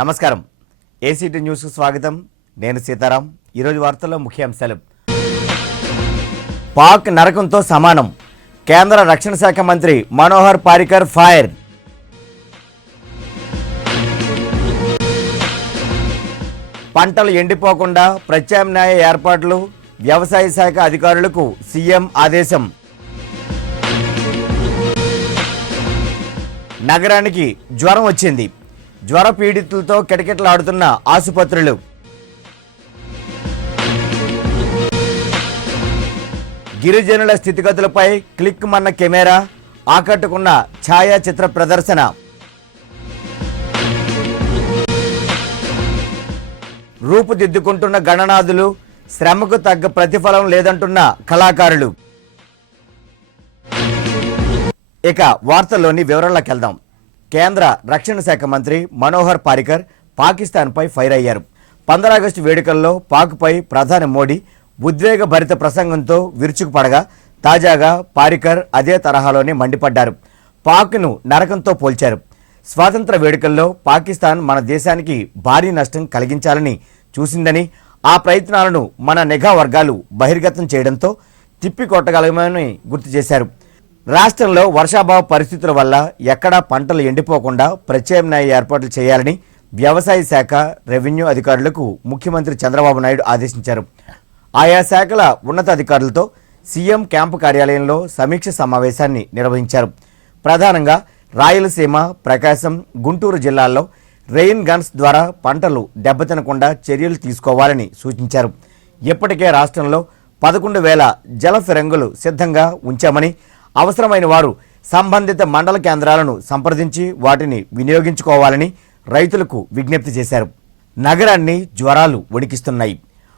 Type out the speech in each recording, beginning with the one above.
నమస్కారం. ఏసీటీ న్యూస్కు స్వాగతం. నేను సీతారాం. ఈరోజు వార్తల్లో ముఖ్యాంశాలు. పాక్ నరకంతో సమానం, కేంద్ర రక్షణ శాఖ మంత్రి మనోహర్ పారికర్ ఫైర్. పంటలు ఎండిపోకుండా ప్రత్యామ్నాయ ఏర్పాట్లు, వ్యవసాయ శాఖ అధికారులకు సీఎం ఆదేశం. నగరానికి జ్వరం వచ్చింది, జ్వర పీడితులతో కిటకిటలాడుతున్న ఆసుపత్రులు. గిరిజనుల స్థితిగతులపై క్లిక్ మన్న కెమెరా, ఆకట్టుకున్న ఛాయాచిత్ర ప్రదర్శన. రూపుదిద్దుకుంటున్న గణనాథులు, శ్రమకు తగ్గ ప్రతిఫలం లేదంటున్న కళాకారులు. ఇక వార్తల్లోని వివరాల్లోకి వెళ్దాం. కేంద్ర రక్షణ శాఖ మంత్రి మనోహర్ పారికర్ పాకిస్తాన్పై ఫైర్ అయ్యారు. 15 ఆగస్టు వేడుకల్లో పాక్పై ప్రధాని మోడీ ఉద్వేగభరిత ప్రసంగంతో విరుచుకుపడగా తాజాగా పారికర్ అదే తరహాలోనే మండిపడ్డారు. పాక్ను నరకంతో పోల్చారు. స్వాతంత్ర వేడుకల్లో పాకిస్తాన్ మన దేశానికి భారీ నష్టం కలిగించాలని చూసిందని, ఆ ప్రయత్నాలను మన నిఘా వర్గాలు బహిర్గతం చేయడంతో తిప్పికొట్టగలమని గుర్తు చేశారు. రాష్ట్రంలో వర్షాభావ పరిస్థితుల వల్ల ఎక్కడా పంటలు ఎండిపోకుండా ప్రత్యామ్నాయ ఏర్పాట్లు చేయాలని వ్యవసాయ శాఖ, రెవెన్యూ అధికారులకు ముఖ్యమంత్రి చంద్రబాబు నాయుడు ఆదేశించారు. ఆయా శాఖల ఉన్నతాధికారులతో సీఎం క్యాంపు కార్యాలయంలో సమీక్ష సమావేశాన్ని నిర్వహించారు. ప్రధానంగా రాయలసీమ, ప్రకాశం, గుంటూరు జిల్లాల్లో రెయిన్ గన్స్ ద్వారా పంటలు దెబ్బతినకుండా చర్యలు తీసుకోవాలని సూచించారు. ఇప్పటికే రాష్ట్రంలో 11,000 జల ఫిరంగులు సిద్ధంగా ఉంచామని, అవసరమైన వారు సంబంధిత మండల కేంద్రాలను సంప్రదించి వాటిని వినియోగించుకోవాలని రైతులకు విజ్ఞప్తి చేశారు. నగరాన్ని జ్వరాలు వణికిస్తున్నాయి.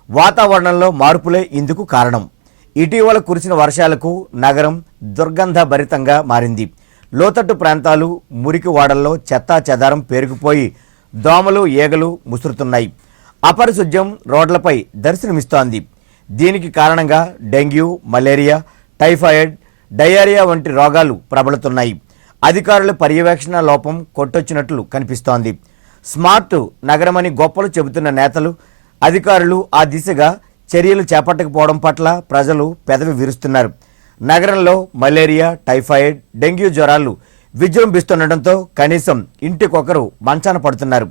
వాతావరణంలో మార్పులే ఇందుకు కారణం. ఇటీవల కురిసిన వర్షాలకు నగరం దుర్గంధభరితంగా మారింది. లోతట్టు ప్రాంతాలు, మురికి వాడల్లో చెత్తా చెదారం పేరుకుపోయి దోమలు, ఈగలు ముసురుతున్నాయి. అపరిశుధ్యం రోడ్లపై దర్శనమిస్తోంది. దీనికి కారణంగా డెంగ్యూ, మలేరియా, టైఫాయిడ్, డయేరియా వంటి రోగాలు ప్రబలుతున్నాయి. అధికారుల పర్యవేక్షణ లోపం కొట్టొచ్చినట్లు కనిపిస్తోంది. స్మార్ట్ నగరమని గొప్పలు చెబుతున్న నేతలు, అధికారులు ఆ దిశగా చర్యలు చేపట్టకపోవడం పట్ల ప్రజలు పెదవి విరుస్తున్నారు. నగరంలో మలేరియా, టైఫాయిడ్, డెంగ్యూ జ్వరాలు విజృంభిస్తుండటంతో కనీసం ఇంటికొకరు మంచాన పడుతున్నారు.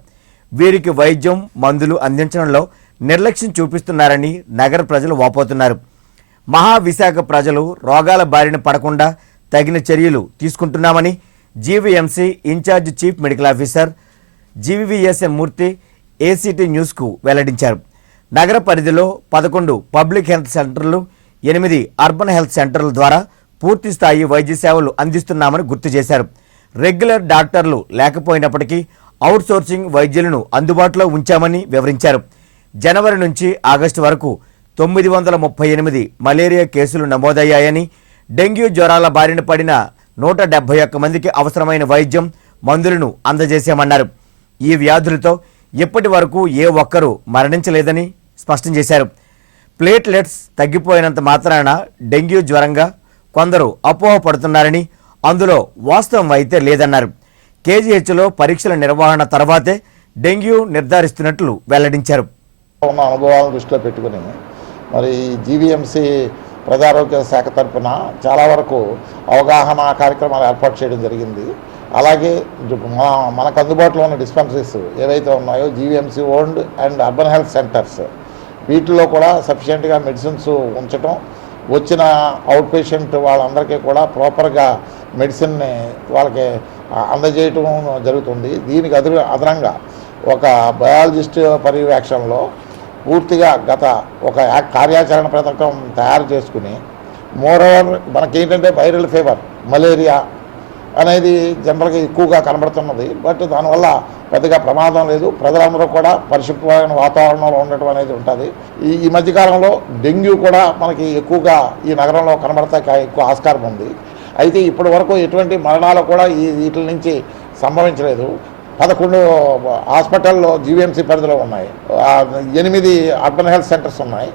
వీరికి వైద్యం, మందులు అందించడంలో నిర్లక్ష్యం చూపిస్తున్నారని నగర ప్రజలు వాపోతున్నారు. మహావిశాఖ ప్రజలు రోగాల బారిన పడకుండా తగిన చర్యలు తీసుకుంటున్నామని GVMC incharge chief medical officer GVSN Murthy ACT న్యూస్కు వెల్లడించారు. నగర పరిధిలో 11 పబ్లిక్ హెల్త్ సెంటర్లు, 8 అర్బన్ హెల్త్ సెంటర్ల ద్వారా పూర్తి స్థాయి వైద్య సేవలు అందిస్తున్నామని గుర్తు చేశారు. రెగ్యులర్ డాక్టర్లు లేకపోయినప్పటికీ అవుట్సోర్సింగ్ వైద్యులను అందుబాటులో ఉంచామని వివరించారు. జనవరి నుంచి ఆగస్టు వరకు 938 మలేరియా కేసులు నమోదయ్యాయని, డెంగ్యూ జ్వరాల బారిన పడిన 171 మందికి అవసరమైన వైద్యం, మందులను అందజేశామన్నారు. ఈ వ్యాధులతో ఇప్పటి వరకు ఏ ఒక్కరూ మరణించలేదని స్పష్టం చేశారు. ప్లేట్లెట్స్ తగ్గిపోయినంత మాత్రాన డెంగ్యూ జ్వరంగా కొందరు అపోహపడుతున్నారని, అందులో వాస్తవం అయితే లేదన్నారు. కేజీహెచ్లో పరీక్షల నిర్వహణ తర్వాతే డెంగ్యూ నిర్ధారిస్తున్నట్లు వెల్లడించారు. ఉన్న అనుభవాలను దృష్టిలో పెట్టుకుని మరి జీవీఎంసీ ప్రజారోగ్య శాఖ తరఫున చాలా వరకు అవగాహన కార్యక్రమాలు ఏర్పాటు చేయడం జరిగింది. అలాగే మనకు అందుబాటులో ఉన్న డిస్పెన్సరీస్ ఏవైతే ఉన్నాయో GVMC owned and urban health centres, వీటిల్లో కూడా సఫిషియెంట్గా మెడిసిన్స్ ఉంచడం, వచ్చిన అవుట్ పేషెంట్ వాళ్ళందరికీ కూడా ప్రాపర్గా మెడిసిన్ని వాళ్ళకి అందజేయటం జరుగుతుంది. దీనికి అదనంగా ఒక బయాలజిస్ట్ పర్యవేక్షణలో పూర్తిగా గత ఒక కార్యాచరణ పథకం తయారు చేసుకుని, మోరోవర్ మనకేంటంటే వైరల్ ఫీవర్, మలేరియా అనేది జనరల్గా ఎక్కువగా కనబడుతున్నది. బట్ దానివల్ల పెద్దగా ప్రమాదం లేదు. ప్రజలందరూ కూడా పరిశుభ్రమైన వాతావరణంలో ఉండటం అనేది ఉంటుంది. ఈ మధ్యకాలంలో డెంగ్యూ కూడా మనకి ఎక్కువగా ఈ నగరంలో కనబడతాయి, ఎక్కువ ఆస్కారం ఉంది. అయితే ఇప్పటి వరకు ఎటువంటి మరణాలు కూడా వీటి నుంచి సంభవించలేదు. 11 హాస్పిటల్లో జీవీఎంసీ పరిధిలో ఉన్నాయి, 8 అర్బన్ హెల్త్ సెంటర్స్ ఉన్నాయి,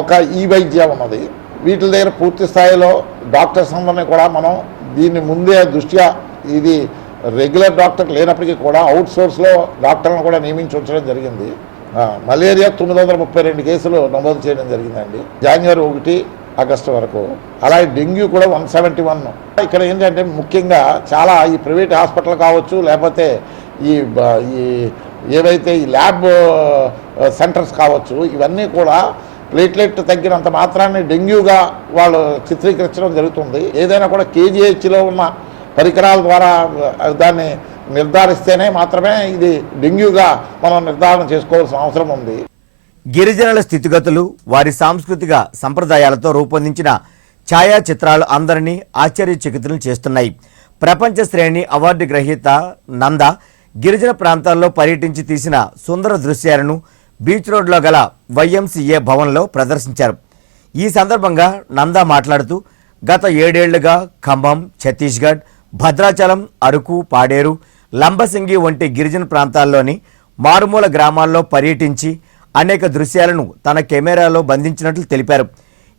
ఒక వైద్య ఉన్నది. వీటి దగ్గర పూర్తి స్థాయిలో డాక్టర్స్ అందరినీ కూడా మనం దీన్ని ముందే దృష్ట్యా ఇది రెగ్యులర్ డాక్టర్ లేనప్పటికీ కూడా అవుట్ సోర్స్లో డాక్టర్లను కూడా నియమించి ఉంచడం జరిగింది. మలేరియా 932 కేసులు నమోదు చేయడం జరిగిందండి జనవరి 1 ఆగస్టు వరకు. అలాగే డెంగ్యూ కూడా 171. ఇక్కడ ఏంటంటే ముఖ్యంగా చాలా ఈ ప్రైవేట్ హాస్పిటల్ కావచ్చు, లేకపోతే ఈ ఏవైతే ఈ ల్యాబ్ సెంటర్స్ కావచ్చు, ఇవన్నీ కూడా ప్లేట్లెట్ తగ్గినంత మాత్రాన్ని డెంగ్యూగా వాళ్ళు చిత్రీకరించడం జరుగుతుంది. ఏదైనా కూడా కేజీహెచ్లో ఉన్న పరికరాల ద్వారా దాన్ని నిర్ధారిస్తేనే మాత్రమే ఇది డెంగ్యూగా మనం నిర్ధారణ చేసుకోవాల్సిన అవసరం ఉంది. గిరిజనుల స్థితిగతులు, వారి సాంస్కృతిక సంప్రదాయాలతో రూపొందించిన ఛాయాచిత్రాలు అందరినీ ఆశ్చర్యచకితులను చేస్తున్నాయి. ప్రపంచ శ్రేణి అవార్డు గ్రహీత నంద గిరిజన ప్రాంతాల్లో పర్యటించి తీసిన సుందర దృశ్యాలను బీచ్ రోడ్లో గల YMCA భవన్లో ప్రదర్శించారు. ఈ సందర్భంగా నందా మాట్లాడుతూ గత 7 ఏళ్లుగా ఖమ్మం, ఛత్తీస్గఢ్, భద్రాచలం, అరకు, పాడేరు, లంబసింగి వంటి గిరిజన ప్రాంతాల్లోని మారుమూల గ్రామాల్లో పర్యటించి అనేక దృశ్యాలను తన కెమెరాలో బంధించినట్లు తెలిపారు.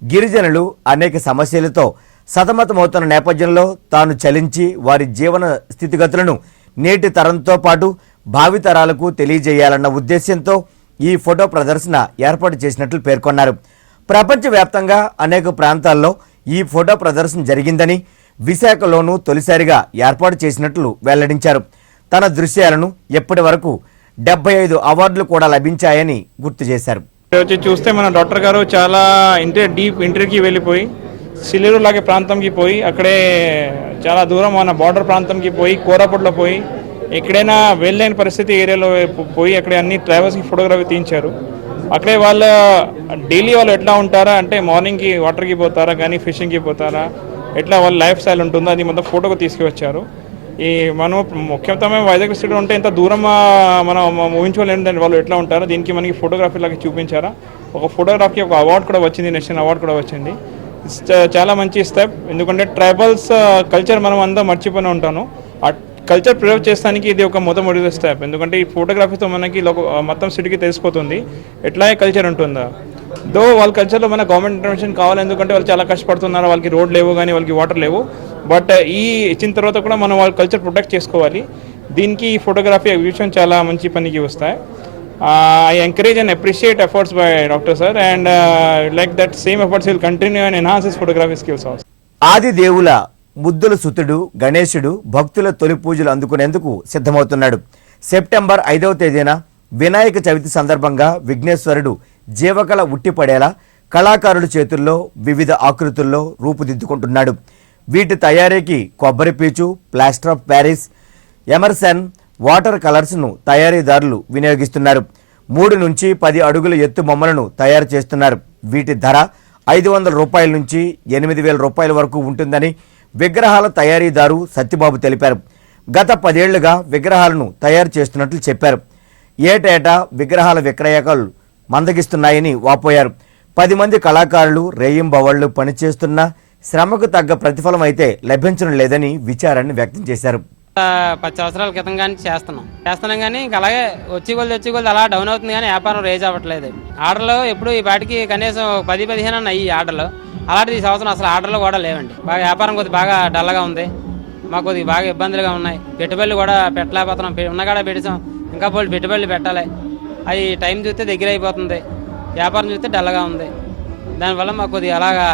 గిరిజనులు అనేక సమస్యలతో సతమతమవుతున్న నేపథ్యంలో తాను చలించి వారి జీవన స్థితిగతులను నేటి తరంతో పాటు భావితరాలకు తెలియజేయాలన్న ఉద్దేశ్యంతో ఈ ఫోటో ప్రదర్శన ఏర్పాటు చేసినట్లు పేర్కొన్నారు. ప్రపంచవ్యాప్తంగా అనేక ప్రాంతాల్లో ఈ ఫోటో ప్రదర్శన జరిగిందని, విశాఖలోనూ తొలిసారిగా ఏర్పాటు చేసినట్లు వెల్లడించారు. తన దృశ్యాలను ఎప్పటి వరకు 75 అవార్డులు కూడా లభించాయని గుర్తు చేశారు. వచ్చి చూస్తే మన డాక్టర్ గారు చాలా డీప్ ఇంటర్కి వెళ్ళిపోయి సిల్లూరు లాగే ప్రాంతంకి పోయి అక్కడే చాలా దూరం మన బార్డర్ ప్రాంతంకి పోయి కోరాపుట్లో పోయి ఎక్కడైనా వెళ్ళలేని పరిస్థితి ఏరియాలో పోయి అక్కడ అన్ని ట్రావెల్స్కి ఫోటోగ్రఫీ తీయించారు. అక్కడే వాళ్ళ డైలీ వాళ్ళు ఎట్లా ఉంటారా అంటే మార్నింగ్కి వాటర్కి పోతారా కానీ ఫిషింగ్కి పోతారా, ఎట్లా వాళ్ళ లైఫ్ స్టైల్ ఉంటుందో అది మొత్తం ఫోటోకి తీసుకువచ్చారు. ఈ మనం ముఖ్యంగా వైజాగ్ సిటీలో ఉంటే ఇంత దూరం మనం ఊహించుకోలేదండి వాళ్ళు ఎట్లా ఉంటారో. దీనికి మనకి ఫోటోగ్రఫీ లాగా చూపించారా. ఒక ఫోటోగ్రఫీకి ఒక అవార్డు కూడా వచ్చింది, నేషనల్ అవార్డు కూడా వచ్చింది. చాలా మంచి స్టెప్. ఎందుకంటే ట్రైబల్స్ కల్చర్ మనం అంతా మర్చిపోయి ఉంటాను. ఆ కల్చర్ ప్రిజర్వ్ చేస్తానికి ఇది ఒక మొదటి స్టెప్. ఎందుకంటే ఈ ఫోటోగ్రఫీతో మనకి మొత్తం సిటీకి తెలిసిపోతుంది ఎట్లా కల్చర్ ఉంటుందా. వాళ్ళ కల్చర్లో మన గవర్నమెంట్ ఇంటర్వెన్షన్ కావాలి, ఎందుకంటే వాళ్ళు చాలా కష్టపడుతున్నారు, వాళ్ళకి రోడ్ లేవు కానీ వాళ్ళకి వాటర్ లేవు. బట్ ఈ ఇచ్చిన తర్వాత కూడా మనం వాళ్ళ కల్చర్ ప్రొటెక్ట్ చేసుకోవాలి. దీనికి ఈ ఫోటోగ్రఫీ విషయం చాలా మంచి పనికి వస్తాయి. I encourage and appreciate efforts by Dr. Sir, and like that same efforts will continue and enhance his photography skills also. ఆది దేవుల ముద్దుల సుతుడు గణేశుడు భక్తుల తొలి పూజలు అందుకునేందుకు సిద్ధమవుతున్నాడు. సెప్టెంబర్ 5వ తేదీన వినాయక చవితి సందర్భంగా విఘ్నేశ్వరుడు జీవకళ ఉట్టిపడేలా కళాకారుల చేతుల్లో వివిధ ఆకృతుల్లో రూపుదిద్దుకుంటున్నాడు. వీటి తయారీకి కొబ్బరి పీచు, plaster of Paris, emulsion water కలర్స్ను తయారీదారులు వినియోగిస్తున్నారు. 3 నుంచి 10 అడుగుల ఎత్తు బొమ్మలను తయారు చేస్తున్నారు. వీటి ధర 500 రూపాయల నుంచి 8,000 రూపాయల వరకు ఉంటుందని విగ్రహాల తయారీదారు సత్యబాబు తెలిపారు. గత 10 ఏళ్లుగా విగ్రహాలను తయారు చేస్తున్నట్లు చెప్పారు. ఏటేటా విగ్రహాల విక్రయాలు మందగిస్తున్నాయని వాపోయారు. 10 మంది కళాకారులు రేయింబవళ్లు పనిచేస్తున్నా శ్రమకు తగ్గ ప్రతిఫలం అయితే లభించడం లేదని విచారాన్ని వ్యక్తం చేశారు. 10 సంవత్సరాల క్రితం కానీ చేస్తున్నాం కానీ ఇంకా అలాగే వచ్చి కొద్ది అలా డౌన్ అవుతుంది కానీ వ్యాపారం రేజ్ అవ్వట్లేదు. ఆర్డర్లు ఎప్పుడు ఈ బాటికి కనీసం 10-15 అన్న ఈ ఆర్డర్లు, అలాంటిది ఈ సంవత్సరం అసలు ఆర్డర్లు కూడా లేవండి. బాగా వ్యాపారం కొద్దిగా బాగా డల్గా ఉంది, మాకు కొద్దిగా బాగా ఇబ్బందులుగా ఉన్నాయి. పెట్టుబడులు కూడా పెట్టలేకపోతున్నాం, ఉన్నకాడ పెట్టాం, ఇంకా పోటీ పెట్టుబడులు పెట్టాలి. అది టైం చూస్తే దగ్గర అయిపోతుంది, వ్యాపారం చూస్తే డల్గా ఉంది. దానివల్ల మాకు కొద్దిగా అలాగా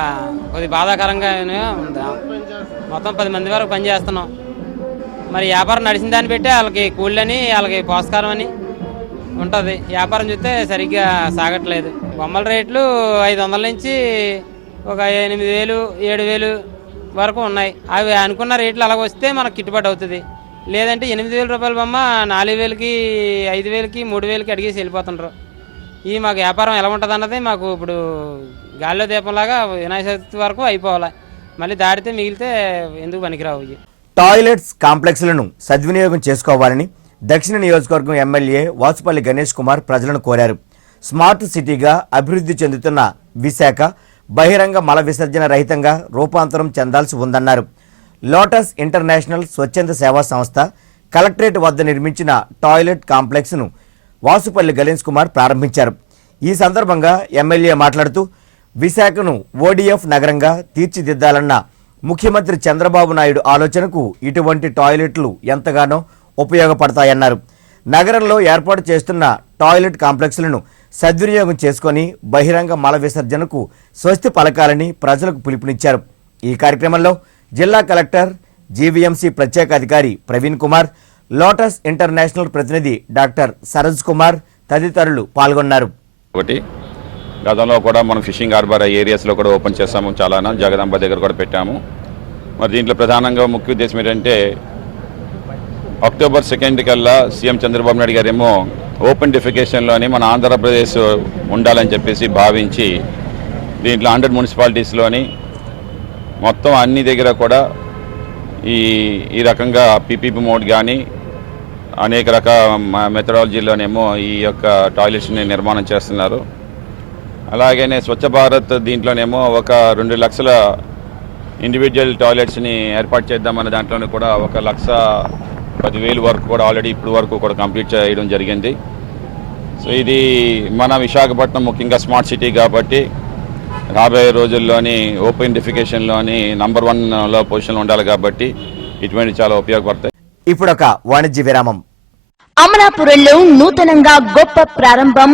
కొద్దిగా బాధాకరంగా ఉంది. మొత్తం 10 మంది వరకు పని చేస్తున్నాం. మరి వ్యాపారం నడిచిన దాన్ని బట్టి వాళ్ళకి కూళ్ళని వాళ్ళకి పోస్కారం అని ఉంటుంది. వ్యాపారం చూస్తే సరిగ్గా సాగట్లేదు. బొమ్మల రేట్లు 500 నుంచి ఒక 8,000, 7,000 వరకు ఉన్నాయి. అవి అనుకున్న రేట్లు అలాగ వస్తే మనకు గిట్టుబాటు అవుతుంది. లేదంటే 8,000 రూపాయల బొమ్మ 4,000కి, 5,000కి, 3,000కి అడిగేసి వెళ్ళిపోతుండ్రు. ఈ మాకు వ్యాపారం ఎలా ఉంటుంది అన్నది మాకు ఇప్పుడు గాలిలో దీపంలాగా వినాయక చవితి వరకు అయిపోవాలి. మళ్ళీ దాడితే మిగిలితే ఎందుకు పనికిరావు. టాయిలెట్స్ కాంప్లెక్స్లను సద్వినియోగం చేసుకోవాలని దక్షిణ నియోజకవర్గం ఎమ్మెల్యే వాసుపల్లి గణేష్ కుమార్ ప్రజలను కోరారు. స్మార్ట్ సిటీగా అభివృద్ధి చెందుతున్న విశాఖ బహిరంగ మల విసర్జన రహితంగా రూపాంతరం చెందాల్సి ఉందన్నారు. లోటస్ ఇంటర్నేషనల్ స్వచ్ఛంద సేవా సంస్థ కలెక్టరేట్ వద్ద నిర్మించిన టాయిలెట్ కాంప్లెక్స్ను వాసుపల్లి గణేష్ కుమార్ ప్రారంభించారు. ఈ సందర్భంగా ఎమ్మెల్యే మాట్లాడుతూ విశాఖను ODF నగరంగా తీర్చిదిద్దాలన్న ముఖ్యమంత్రి చంద్రబాబు నాయుడు ఆలోచనకు ఇటువంటి టాయిలెట్లు ఎంతగానో ఉపయోగపడతాయన్నారు. నగరంలో ఏర్పాటు చేస్తున్న టాయిలెట్ కాంప్లెక్స్లను సద్వినియోగం చేసుకొని బహిరంగ మల విసర్జనకు స్వస్తి పలకాలని ప్రజలకు పిలుపునిచ్చారు. ఈ కార్యక్రమంలో జిల్లా కలెక్టర్, జీవీఎంసీ ప్రత్యేక అధికారి ప్రవీణ్ కుమార్, లోటస్ ఇంటర్నేషనల్ ప్రతినిధి డాక్టర్ సరజ్ కుమార్ తదితరులు పాల్గొన్నారు. ఒకటి గతంలో కూడా మనం ఫిషింగ్ హార్బర్ ఏరియాస్లో కూడా ఓపెన్ చేస్తాము, చాలా జగదాంబ దగ్గర కూడా పెట్టాము. మరి దీంట్లో ప్రధానంగా ముఖ్య ఉద్దేశం ఏంటంటే అక్టోబర్ 2 కల్లా సీఎం చంద్రబాబు నాయుడు గారేమో ఓపెన్ డిఫికేషన్లోని మన ఆంధ్రప్రదేశ్ ఉండాలని చెప్పేసి భావించి దీంట్లో 100 మున్సిపాలిటీస్లోని మొత్తం అన్ని దగ్గర కూడా ఈ రకంగా పీపీపీ మోడ్ కానీ అనేక రకాల మెథడాలజీలోనేమో ఈ యొక్క టాయిలెట్స్ని నిర్మాణం చేస్తున్నారు. అలాగనే స్వచ్ఛ భారత్ దీంట్లోనేమో ఒక 2 లక్షల ఇండివిజువల్ టాయిలెట్స్ని ఏర్పాటు చేద్దామన్న దాంట్లోనే కూడా 1,10,000 వరకు కూడా ఆల్రెడీ ఇప్పుడు వరకు కూడా కంప్లీట్ చేయడం జరిగింది. సో ఇది మన విశాఖపట్నం ముఖ్యంగా స్మార్ట్ సిటీ కాబట్టి రాబోయే రోజుల్లోని ఓపెన్ డిఫికేషన్లోని నంబర్ 1లో పొజిషన్లో ఉండాలి కాబట్టి ఇటువంటి చాలా ఉపయోగపడతాయి. ఇప్పుడు ఒక వాణిజ్య విరామం. అమలాపురంలో నూతనంగా గొప్ప ప్రారంభం.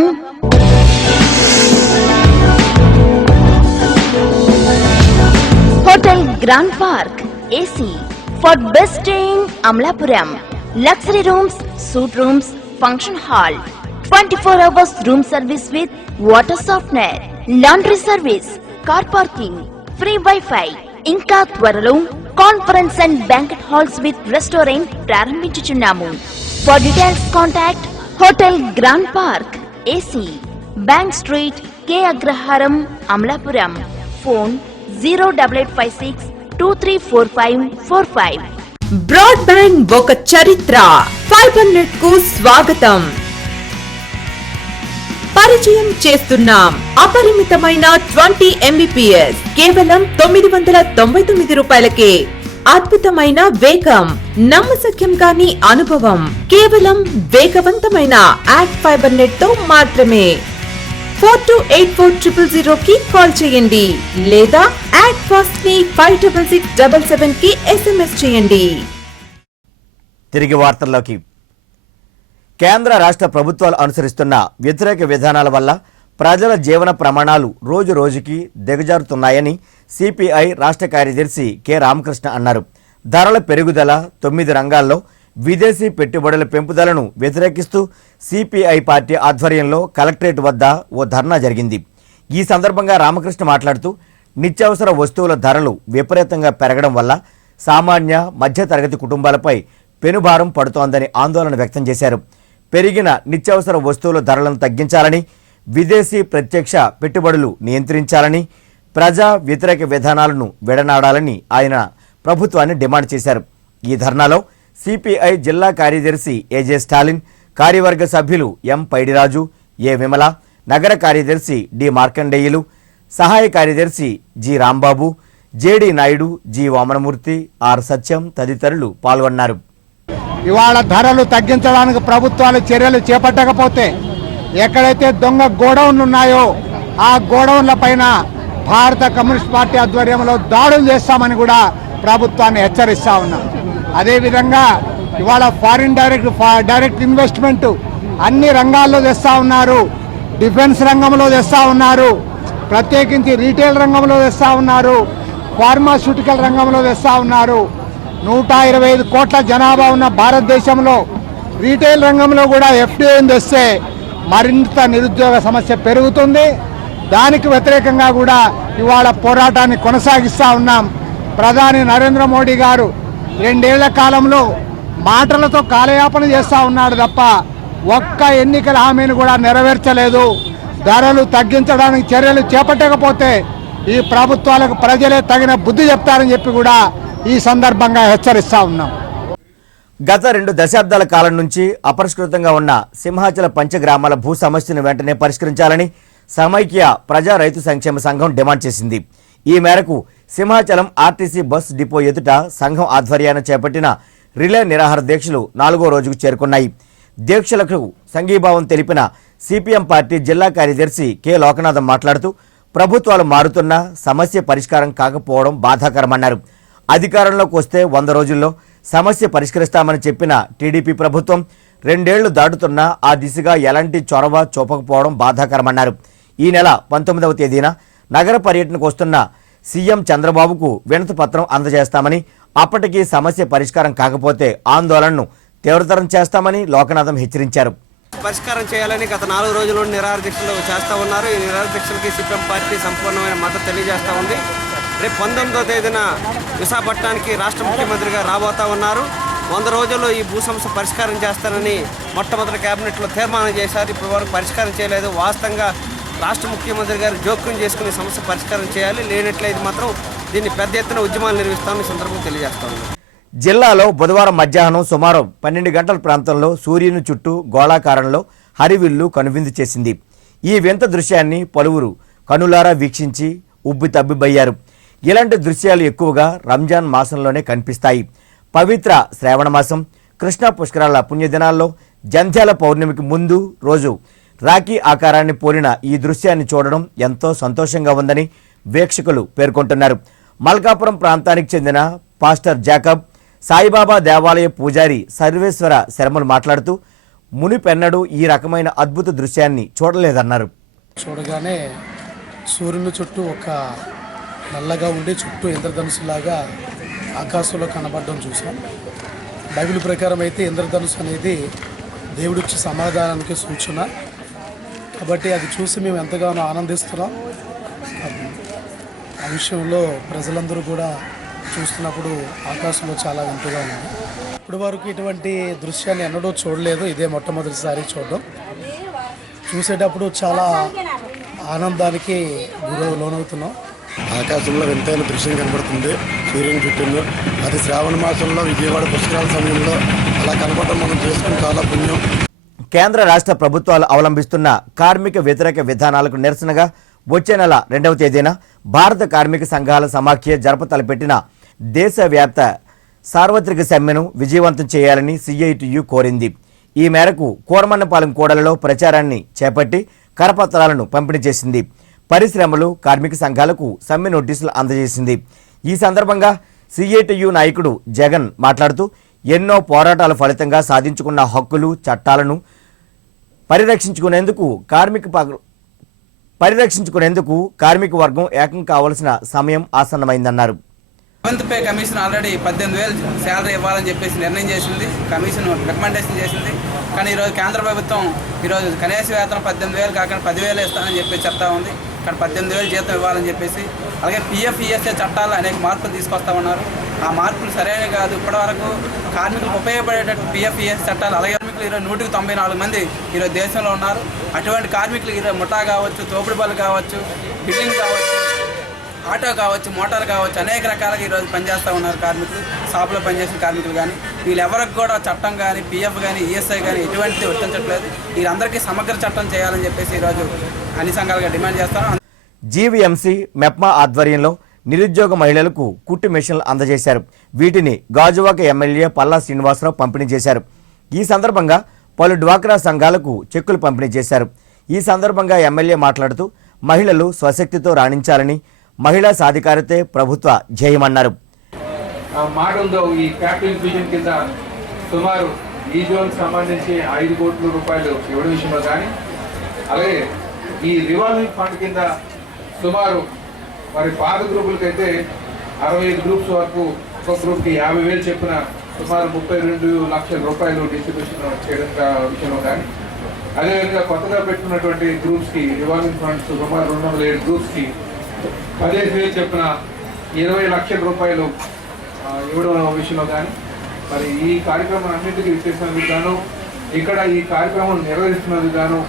Hotel Grand Park AC for best stay in Amalapuram. Luxury rooms, suit rooms, function hall, 24 hours room service with water softener, laundry service, car parking, free Wi-Fi. ఇంకా త్వరలో conference and banquet halls with restaurant ప్రారంభించుచున్నాము. For details contact hotel Grand Park AC, Bank Street, K Agraharam, Amalapuram. Phone 08856234545. Broadband ఒక చరిత్ర. Fibre net కు స్వాగతం. పరిచయం చేస్తున్నాం అపరిమితమైన 20 Mbps కేవలం 999 రూపాయలకే. అద్భుతమైన వేగం, నమ్మశక్యం కాని అనుభవం కేవలం వేగవంతమైన యాడ్ ఫైబర్ నెట్ తో మాత్రమే. 428400 కి కాల్ చేయండి లేదా యాడ్ ఫాస్ట్ ని 56677 కి SMS చేయండి. తిరిగి వార్తల్లోకి. కేంద్ర రాష్ట్ర ప్రభుత్వాలు అనుసరిస్తున్న వ్యతిరేక విధానాల వల్ల ప్రజల జీవన ప్రమాణాలు రోజు రోజుకి దిగజారుతున్నాయని సిపిఐ రాష్ట్ర కార్యదర్శి కె రామకృష్ణ అన్నారు. ధరల పెరుగుదల, 9 రంగాల్లో విదేశీ పెట్టుబడుల పెంపుదలను వ్యతిరేకిస్తూ సిపిఐ పార్టీ ఆధ్వర్యంలో కలెక్టరేట్ వద్ద ఓ ధర్నా జరిగింది. ఈ సందర్భంగా రామకృష్ణ మాట్లాడుతూ నిత్యావసర వస్తువుల ధరలు విపరీతంగా పెరగడం వల్ల సామాన్య మధ్యతరగతి కుటుంబాలపై పెనుభారం పడుతోందని ఆందోళన వ్యక్తం చేశారు. పెరిగిన నిత్యావసర వస్తువుల ధరలను తగ్గించాలని, విదేశీ ప్రత్యక్ష పెట్టుబడులు నియంత్రించాలని, ప్రజా వ్యతిరేక విధానాలను విడనాడాలని ఆయన ప్రభుత్వాన్ని డిమాండ్ చేశారు. ఈ ధర్నాలో సిపిఐ జిల్లా కార్యదర్శి ఏజే స్టాలిన్, కార్యవర్గ సభ్యులు ఎం పైడిరాజు, ఏ విమల, నగర కార్యదర్శి డి మార్కండేయులు, సహాయ కార్యదర్శి G Rambabu, JD Naidu, G Vamanamurthy, R Satyam తదితరులు పాల్గొన్నారు. ఇవాళ ధరలు తగ్గించడానికి ప్రభుత్వాలు చర్యలు చేపట్టకపోతే ఎక్కడైతే దొంగ గోడౌన్లు ఉన్నాయో ఆ గోడౌన్ల పైన భారత కమ్యూనిస్ట్ పార్టీ ఆధ్వర్యంలో దాడులు చేస్తామని కూడా ప్రభుత్వాన్ని హెచ్చరిస్తా ఉన్నాం. అదేవిధంగా ఇవాళ ఫారిన్ డైరెక్ట్ ఇన్వెస్ట్మెంట్ అన్ని రంగాల్లో తెస్తా ఉన్నారు. డిఫెన్స్ రంగంలో తెస్తా ఉన్నారు, ప్రత్యేకించి రీటైల్ రంగంలో తెస్తా ఉన్నారు, ఫార్మాస్యూటికల్ రంగంలో తెస్తా ఉన్నారు. 125 కోట్ల జనాభా ఉన్న భారతదేశంలో రీటైల్ రంగంలో కూడా ఎఫ్డీఐని తెస్తే మరింత నిరుద్యోగ సమస్య పెరుగుతుంది. దానికి వ్యతిరేకంగా కూడా ఇవాళ పోరాటాన్ని కొనసాగిస్తూ ఉన్నాం. ప్రధాని నరేంద్ర మోడీ గారు 2 ఏళ్ల కాలంలో మాటలతో కాలయాపన చేస్తూ ఉన్నాడు తప్ప ఒక్క ఎన్నికల హామీని కూడా నెరవేర్చలేదు. ధరలు తగ్గించడానికి చర్యలు చేపట్టకపోతే ఈ ప్రభుత్వాలకు ప్రజలే తగిన బుద్ధి చెప్తారని చెప్పి కూడా ఈ సందర్భంగా హెచ్చరిస్తా ఉన్నాం. గత 2 దశాబ్దాల కాలం నుంచి అపరిష్కృతంగా ఉన్న సింహాచల పంచగ్రామాల భూ సమస్యను వెంటనే పరిష్కరించాలని సమైక్య ప్రజా రైతు సంక్షేమ సంఘం డిమాండ్ చేసింది. ఈ మేరకు సింహాచలం ఆర్టీసీ బస్ డిపో ఎదుట సంఘం ఆధ్వర్యాన చేపట్టిన రిలే నిరాహార దీక్షలు 4వ రోజుకు చేరుకున్నాయి. దీక్షలకు సంఘీభావం తెలిపిన సిపిఎం పార్టీ జిల్లా కార్యదర్శి కె లోకనాథం మాట్లాడుతూ ప్రభుత్వాలు మారుతున్నా సమస్య పరిష్కారం కాకపోవడం బాధాకరమన్నారు. అధికారంలోకి వస్తే 100 రోజుల్లో సమస్య పరిష్కరిస్తామని చెప్పిన టీడీపీ ప్రభుత్వం 2 ఏళ్లు దాటుతున్నా ఆ దిశగా ఎలాంటి చొరవ చూపకపోవడం బాధాకరమన్నారు. ఈ నెల 19వ తేదీన నగర పర్యటనకు వస్తున్న సీఎం చంద్రబాబుకు వినతి పత్రం అందజేస్తామని, అప్పటికీ సమస్య పరిష్కారం కాకపోతే ఆందోళనను తీవ్రతరం చేస్తామని లోకనాథం హెచ్చరించారు. పరిష్కారం చేయాలని గత 4 రోజుల నుండి నిరాహార దీక్షలు చేస్తూ ఉన్నారు. ఈ నిరాహార దీక్షలకి సిపిఎం పార్టీ సంపూర్ణమైన మద్దతు తెలియజేస్తూ ఉంది. రేపు 19వ తేదీన విశాఖపట్నానికి రాష్ట్ర ముఖ్యమంత్రిగా రాబోతా ఉన్నారు. 100 రోజుల్లో ఈ భూ సమస్య పరిష్కారం చేస్తారని మొట్టమొదటి కేబినెట్లో తీర్మానం చేశారు. ఇప్పటి వరకు పరిష్కారం చేయలేదు. వాస్తవంగా రాష్ట్ర ముఖ్యమంత్రి గారు జోక్యం చేసుకుని సమస్య పరిష్కారం చేయాలి. లేనట్లయితే మాత్రం దీన్ని పెద్ద ఎత్తున ఉద్యమాలు నిర్వహిస్తామని సందర్భంగా తెలియజేస్తా ఉన్నాం. జిల్లాలో బుధవారం మధ్యాహ్నం సుమారు 12 గంటల ప్రాంతంలో సూర్యుని చుట్టూ గోళాకారంలో హరివిల్లు కనువిందు చేసింది. ఈ వింత దృశ్యాన్ని పలువురు కనులారా వీక్షించి ఉబ్బి తబ్బిబ్బయ్యారు. ఇలాంటి దృశ్యాలు ఎక్కువగా రంజాన్ మాసంలోనే కనిపిస్తాయి. పవిత్ర శ్రావణ మాసం, కృష్ణా పుష్కరాల పుణ్యదినాల్లో జంధ్యాల పౌర్ణమికి ముందు రోజు రాఖీ ఆకారాన్ని పోలిన ఈ దృశ్యాన్ని చూడడం ఎంతో సంతోషంగా ఉందని వీక్షకులు పేర్కొంటున్నారు. మల్కాపురం ప్రాంతానికి చెందిన పాస్టర్ జాకబ్ సాయిబాబా దేవాలయ పూజారి సర్వేశ్వర శర్మలు మాట్లాడుతూ మునిపెన్నడూ ఈ రకమైన అద్భుత దృశ్యాన్ని చూడలేదన్నారు. చూడగానే సూర్యుని చుట్టూ ఒక నల్లగా ఉండి చుట్టూ ఇంద్రధనుసులాగా ఆకాశంలో కనబడడం చూసాం. బైబిల్ ప్రకారం అయితే ఇంద్రధనుసు అనేది దేవుడిచ్చే సమాధానానికి సూచన. కాబట్టి అది చూసి మేము ఎంతగానో ఆనందిస్తున్నాం. ఆ విషయంలో ప్రజలందరూ కూడా చూస్తున్నప్పుడు ఆకాశంలో చాలా వింతగా ఉంది. ఇప్పటి వరకు ఇటువంటి దృశ్యాన్ని ఎన్నడూ చూడలేదు. ఇదే మొట్టమొదటిసారి చూడడం. చూసేటప్పుడు చాలా ఆనందానికి లోనవుతున్నాం. ఆకాశంలో వింతైన దృశ్యం కనబడుతుంది. సూర్యుని చుట్టూ అది శ్రావణ మాసంలో విజయవాడ పుష్కరాల సమయంలో అలా కనబడడం మనం చేసుకుని చాలా పుణ్యం. కేంద్ర రాష్ట్ర ప్రభుత్వాలు అవలంబిస్తున్న కార్మిక వ్యతిరేక విధానాలకు నిరసనగా వచ్చే నెల 2వ తేదీన భారత కార్మిక సంఘాల సమాఖ్య జరపతలపెట్టిన దేశవ్యాప్త సార్వత్రిక సమ్మెను విజయవంతం చేయాలని సిఐటియు కోరింది. ఈ మేరకు కోరమన్నపాలెం కూడలిలో ప్రచారాన్ని చేపట్టి కరపత్రాలను పంపిణీ చేసింది. పరిశ్రమలు, కార్మిక సంఘాలకు సమ్మె నోటీసులు అందజేసింది. ఈ సందర్భంగా సిఐటియు నాయకుడు జగన్ మాట్లాడుతూ ఎన్నో పోరాటాల ఫలితంగా సాధించుకున్న హక్కులు, చట్టాలను పరిరక్షించుకునేందుకు కార్మిక వర్గం ఏకం కావాల్సిన సమయం ఆసన్నమైందన్నారు. 7th pay commission already 18,000 salary ఇవ్వాలని చెప్పేసి నిర్ణయం చేసింది. కమిషన్ రికమెండేషన్ చేసింది. కానీ ఈరోజు కేంద్ర ప్రభుత్వం ఈరోజు కనీస వేతనం 18,000 కాకుండా 10,000 ఇస్తానని చెప్పి చెప్తా ఉంది. కానీ 18,000 జీతం ఇవ్వాలని చెప్పేసి, అలాగే పిఎఫ్, ఈఎస్ఐ చట్టాలు అనేక మార్పులు తీసుకొస్తా ఉన్నారు. ఆ మార్పులు సరైనవి కాదు. ఇప్పటివరకు కార్మికులకు ఉపయోగపడేటట్టు పిఎఫ్, ఈఎస్ఐ చట్టాలు, అలాగే కార్మికులు ఈరోజు 194 మంది ఈరోజు దేశంలో ఉన్నారు. అటువంటి కార్మికులు ఈరోజు ముఠా కావచ్చు, తోపుడు బళ్ళు కావచ్చు, బిల్డింగ్ కావచ్చు, ఆటో కావచ్చు, మోటార్ కావచ్చు, అనేక రకాలుగా ఈరోజు పనిచేస్తూ ఉన్నారు కార్మికులు. షాపులో పనిచేసిన కార్మికులు కానీ వీళ్ళెవరికి కూడా చట్టం కానీ, పిఎఫ్ కానీ, ఈఎస్ఐ కానీ ఎటువంటిది వర్తించట్లేదు. వీళ్ళందరికీ సమగ్ర చట్టం చేయాలని చెప్పేసి ఈరోజు అన్ని సంఘాలుగా డిమాండ్ చేస్తాం. జీవీఎంసీ మెప్మా ఆధ్వర్యంలో నిరుద్యోగ మహిళలకు కుట్టు మెషిన్లు అందజేశారు. వీటిని గాజువాక ఎమ్మెల్యే పల్లా శ్రీనివాసరావు పంపిణీ చేశారు. ఈ సందర్భంగా పలు డ్వాక్రా సంఘాలకు చెక్కులు పంపిణీ చేశారు. ఈ సందర్భంగా ఎమ్మెల్యే మాట్లాడుతూ మహిళలు స్వశక్తితో రాణించాలని, మహిళా సాధికారతే ప్రభుత్వ ధ్యేయమన్నారు. మాడుందో ఈ క్యాపిటల్ విజన్ కింద సుమారు ఈ జోన్ సంబంధించి 5 కోట్ల రూపాయలు ఇవ్వడం విషయంలో కానీ, అలాగే ఈ రివాల్వింగ్ ఫండ్ కింద సుమారు మరి పాత గ్రూపులకైతే 65 గ్రూప్స్ వరకు ఒక గ్రూప్కి 50,000 చొప్పున సుమారు 32 లక్షల రూపాయలు డిస్ట్రిబ్యూషన్ చేయడం విషయంలో కానీ, అదేవిధంగా కొత్తగా పెట్టుకున్నటువంటి గ్రూప్స్కి రివాల్వింగ్ ఫండ్స్ సుమారు 207 గ్రూప్స్కి 15,000 చొప్పున 20 లక్షల రూపాయలు ఇవ్వడం విషయంలో కానీ, మరి ఈ కార్యక్రమం అన్నింటికీ విచ్చేసినందుకు గాను, ఇక్కడ ఈ కార్యక్రమం నిర్వహిస్తున్నందుకు గాను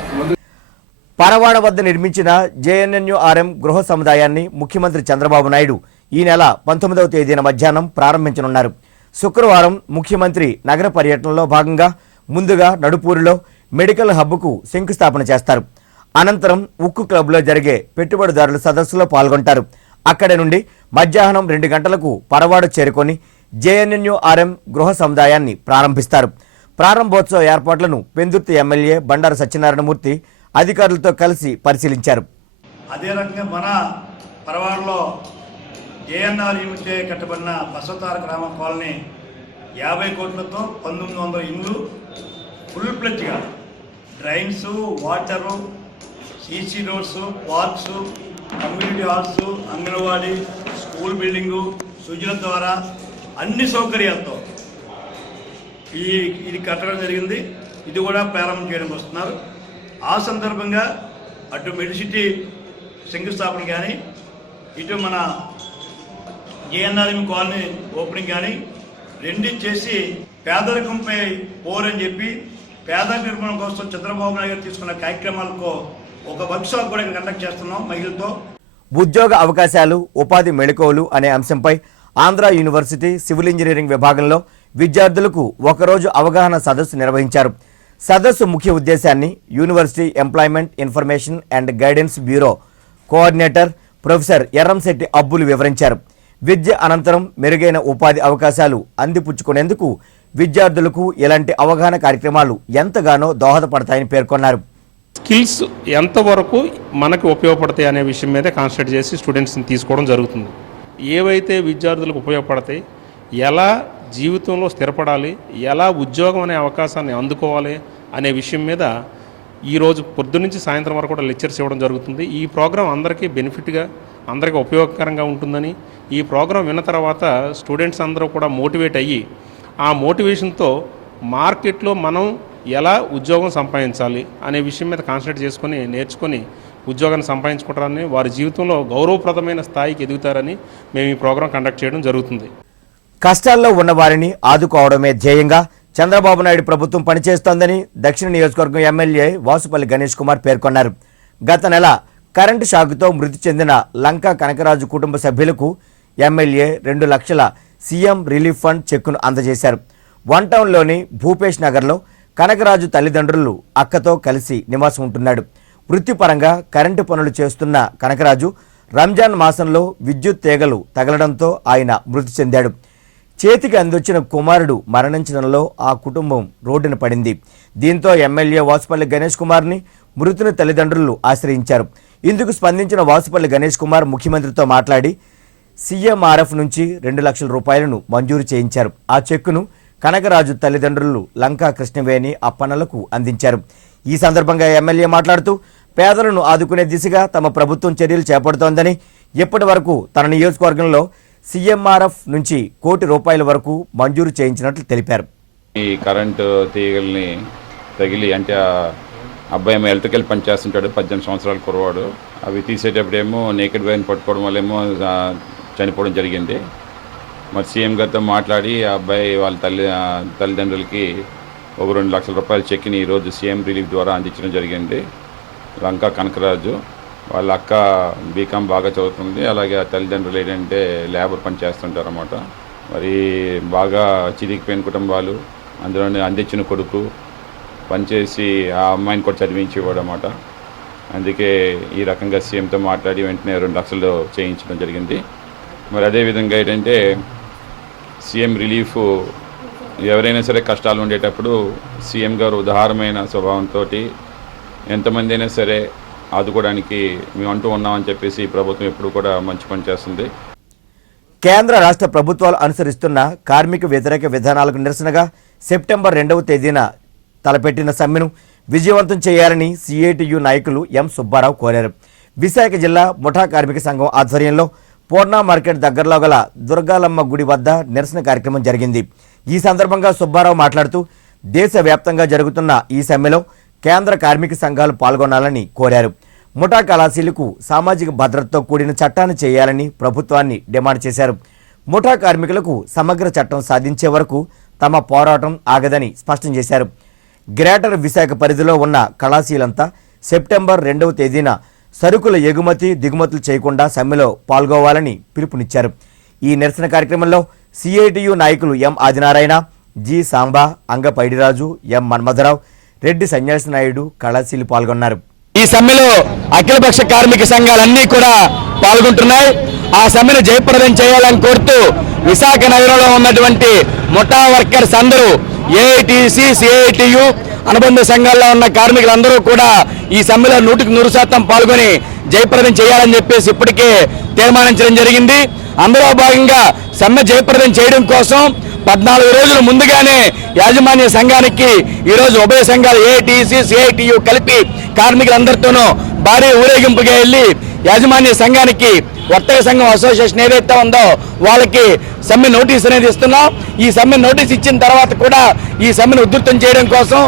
పరవాడ వద్ద నిర్మించిన జేఎన్ఎన్యూఆర్ఎం గృహ సముదాయాన్ని ముఖ్యమంత్రి చంద్రబాబు నాయుడు ఈ నెల 19వ తేదీన మధ్యాహ్నం ప్రారంభించనున్నారు. శుక్రవారం ముఖ్యమంత్రి నగర పర్యటనలో భాగంగా ముందుగా నడుపూరులో మెడికల్ హబ్కు శంకుస్థాపన చేస్తారు. అనంతరం ఉక్కు క్లబ్లో జరిగే పెట్టుబడిదారుల సదస్సులో పాల్గొంటారు. అక్కడి నుండి మధ్యాహ్నం 2 గంటలకు పరవాడ చేరుకొని జేఎన్ఎన్యూఆర్ఎం గృహ సముదాయాన్ని ప్రారంభిస్తారు. ప్రారంభోత్సవ ఏర్పాట్లను పెందుర్తి ఎమ్మెల్యే బండారు సత్యనారాయణమూర్తి అధికారులతో కలిసి పరిశీలించారు. అదే రకంగా మన పరవాడలో జేఎన్ఆర్యూచే కట్టబడిన బసవతారక రామ కాలనీ 50 కోట్లతో 1900 ఇండ్లు ఫుల్ ప్లెడ్జ్గా drains, water, CC roads, parks, community halls, anganwadi, school building, Sujala ద్వారా అన్ని సౌకర్యాలతో ఇది కట్టడం జరిగింది. ఇది కూడా ప్రారంభం చేయడం వస్తున్నారు. ఆ సందర్భంగా అటు మెడిసిటీ శంకుస్థాపన కానీ, ఇటు మన జేఎన్ఆర్ఎం కాలనీ ఓపెనింగ్ కానీ రెండు చేసి పేదరికంపై పోరని చెప్పి పేద నిర్మాణం కోసం చంద్రబాబు నాయుడు గారు తీసుకున్న కార్యక్రమాలకు ఒక వర్క్షాప్ కూడా కండక్ట్ చేస్తున్నాం మహిళలతో. ఉద్యోగ అవకాశాలు, ఉపాధి మెళకువలు అనే అంశంపై ఆంధ్ర యూనివర్సిటీ సివిల్ ఇంజనీరింగ్ విభాగంలో విద్యార్థులకు ఒకరోజు అవగాహన సదస్సు నిర్వహించారు. సదస్సు ముఖ్య ఉద్దేశాన్ని university employment information and guidance bureau coordinator professor Erramsetti Abbulu వివరించారు. విద్య అనంతరం మెరుగైన ఉపాధి అవకాశాలు అందిపుచ్చుకునేందుకు విద్యార్థులకు ఇలాంటి అవగాహన కార్యక్రమాలు ఎంతగానో దోహదపడతాయని పేర్కొన్నారు. స్కిల్స్ ఎంతవరకు మనకు ఉపయోగపడతాయి అనే విషయం మీద కాన్సన్ట్రేట్ చేసి స్టూడెంట్స్ని తీసుకోవడం జరుగుతుంది. ఏవైతే విద్యార్థులకు ఉపయోగపడతాయి, ఎలా జీవితంలో స్థిరపడాలి, ఎలా ఉద్యోగం అనే అవకాశాన్ని అందుకోవాలి అనే విషయం మీద ఈరోజు పొద్దు నుంచి సాయంత్రం వరకు కూడా లెక్చర్స్ ఇవ్వడం జరుగుతుంది. ఈ ప్రోగ్రాం అందరికీ బెనిఫిట్గా, అందరికీ ఉపయోగకరంగా ఉంటుందని, ఈ ప్రోగ్రాం విన్న తర్వాత స్టూడెంట్స్ అందరూ కూడా మోటివేట్ అయ్యి ఆ మోటివేషన్తో మార్కెట్లో మనం ఎలా ఉద్యోగం సంపాదించాలి అనే విషయం మీద కాన్సన్ట్రేట్ చేసుకొని నేర్చుకొని ఉద్యోగాన్ని సంపాదించుకుంటారని, వారి జీవితంలో గౌరవప్రదమైన స్థాయికి ఎదుగుతారని మేము ఈ ప్రోగ్రాం కండక్ట్ చేయడం జరుగుతుంది. కష్టాల్లో ఉన్న వారిని ఆదుకోవడమే ధ్యేయంగా చంద్రబాబు నాయుడు ప్రభుత్వం పనిచేస్తోందని దక్షిణ నియోజకవర్గం ఎమ్మెల్యే వాసుపల్లి గణేష్ కుమార్ పేర్కొన్నారు. గత నెల కరెంటు షాకుతో మృతి చెందిన లంకా కనకరాజు కుటుంబ సభ్యులకు ఎమ్మెల్యే 2 లక్షల సీఎం రిలీఫ్ ఫండ్ చెక్కును అందజేశారు. వన్ టౌన్లోని భూపేష్ నగర్లో కనకరాజు తల్లిదండ్రులు అక్కతో కలిసి నివాసం ఉంటున్నాడు. వృత్తిపరంగా కరెంటు పనులు చేస్తున్న కనకరాజు రంజాన్ మాసంలో విద్యుత్ తీగలు తగలడంతో ఆయన మృతి చెందాడు. చేతికి అందొచ్చిన కుమారుడు మరణించడంలో ఆ కుటుంబం రోడ్డున పడింది. దీంతో ఎమ్మెల్యే వాసుపల్లి గణేష్ కుమార్ని మృతుని తల్లిదండ్రులు ఆశ్రయించారు. ఇందుకు స్పందించిన వాసుపల్లి గణేష్ కుమార్ ముఖ్యమంత్రితో మాట్లాడి సీఎంఆర్ఎఫ్ నుంచి 2 లక్షల రూపాయలను మంజూరు చేయించారు. ఆ చెక్కును కనకరాజు తల్లిదండ్రులు లంకా కృష్ణవేణి అప్పన్నలకు అందించారు. ఈ సందర్భంగా ఎమ్మెల్యే మాట్లాడుతూ పేదలను ఆదుకునే దిశగా తమ ప్రభుత్వం చర్యలు చేపడుతోందని, ఇప్పటి వరకు తన నియోజకవర్గంలో సీఎంఆర్ఎఫ్ నుంచి ₹1 కోటి వరకు మంజూరు చేయించినట్లు తెలిపారు. ఈ కరెంటు తీగల్ని తగిలి అంటే అబ్బాయి ఏమో ఎలక్ట్రికల్ పని చేస్తుంటాడు, 18 సంవత్సరాల కురవాడు. అవి తీసేటప్పుడేమో నేకెడ్ వైర్ని పట్టుకోవడం వల్ల ఏమో చనిపోవడం జరిగింది. మరి సీఎం గారితో మాట్లాడి ఆ అబ్బాయి వాళ్ళ తల్లిదండ్రులకి ఒక 2 లక్షల రూపాయల చెక్ని ఈరోజు సీఎం రిలీఫ్ ద్వారా అందించడం జరిగింది. లంకా కనకరాజు వాళ్ళ అక్క బీకామ్ బాగా చదువుతుంది. అలాగే ఆ తల్లిదండ్రులు ఏంటంటే లేబర్ పని చేస్తుంటారు అన్నమాట. మరి బాగా చిరిగిపోయిన కుటుంబాలు, అందులోనే అందించిన కొడుకు పనిచేసి ఆ అమ్మాయిని కూడా చదివించేవాడు అన్నమాట. అందుకే ఈ రకంగా సీఎంతో మాట్లాడి వెంటనే 2 లక్షలు చేయించడం జరిగింది. మరి అదేవిధంగా ఏంటంటే సీఎం రిలీఫ్ ఎవరైనా సరే కష్టాలు ఉండేటప్పుడు సీఎం గారు ఉదారమైన స్వభావంతో ఎంతమంది అయినా సరే ఆదుకోవడానికి మేము అంటూ ఉన్నామని చెప్పేసి ఈ ప్రభుత్వం ఎప్పుడు కూడా మంచి పని చేస్తుంది. కేంద్ర రాష్ట్ర ప్రభుత్వాలు అనుసరిస్తున్న కార్మిక వ్యతిరేక విధానాలకు నిరసనగా సెప్టెంబర్ 2వ తేదీన తలపెట్టిన సమ్మెను విజయవంతం చేయాలని సిఐటియు నాయకులు ఎం సుబ్బారావు కోరారు. విశాఖ జిల్లా ముఠా కార్మిక సంఘం ఆధ్వర్యంలో పూర్ణ మార్కెట్ దగ్గరలో గల దుర్గాలమ్మ గుడి వద్ద నిరసన కార్యక్రమం జరిగింది. ఈ సందర్భంగా సుబ్బారావు మాట్లాడుతూ దేశవ్యాప్తంగా జరుగుతున్న ఈ సమ్మెలో కేంద్ర కార్మిక సంఘాలు పాల్గొనాలని కోరారు. ముఠా కళాశీలకు సామాజిక భద్రతతో కూడిన చట్టాన్ని చేయాలని ప్రభుత్వాన్ని డిమాండ్ చేశారు. ముఠా కార్మికులకు సమగ్ర చట్టం సాధించే వరకు తమ పోరాటం ఆగదని స్పష్టం చేశారు. గ్రేటర్ విశాఖ పరిధిలో ఉన్న కళాశీలంతా సెప్టెంబర్ 2వ తేదీన సరుకుల ఎగుమతి దిగుమతులు చేయకుండా సమ్మెలో పాల్గొవాలని పిలుపునిచ్చారు. ఈ నిరసన కార్యక్రమంలో సిఐటియు నాయకులు ఎం ఆదినారాయణ, జి సాంబా, అంగ పైడిరాజు, ఎం మన్మధరావు, రెడ్డి సన్యాసి నాయుడు, కళాశీలు పాల్గొన్నారు. ఈ సమ్మెలో అఖిలపక్ష కార్మిక సంఘాలన్నీ కూడా పాల్గొంటున్నాయి. ఆ సమ్మెను జయప్రదం చేయాలని కోరుతూ విశాఖ నగరంలో ఉన్నటువంటి ముఠా వర్కర్స్ అందరూ ఏఐటిసి, సిఐటియు అనుబంధ సంఘాల్లో ఉన్న కార్మికులందరూ కూడా ఈ సమ్మెలో 100% పాల్గొని జయప్రదం చేయాలని చెప్పేసి ఇప్పటికే తీర్మానించడం జరిగింది. అందులో భాగంగా సమ్మె జయప్రదం చేయడం కోసం 14 రోజుల ముందుగానే యాజమాన్య సంఘానికి ఈరోజు ఉభయ సంఘాలు ఏఐటీసీ సిఐటియు కలిపి కార్మికులందరితోనూ భారీ ఊరేగింపుగా వెళ్ళి యాజమాన్య సంఘానికి వర్తక సంఘం అసోసియేషన్ ఏదైతే ఉందో వాళ్ళకి సమ్మె నోటీస్ అనేది ఇస్తున్నాం. ఈ సమ్మె నోటీస్ ఇచ్చిన తర్వాత కూడా ఈ సమ్మెను ఉధృతం చేయడం కోసం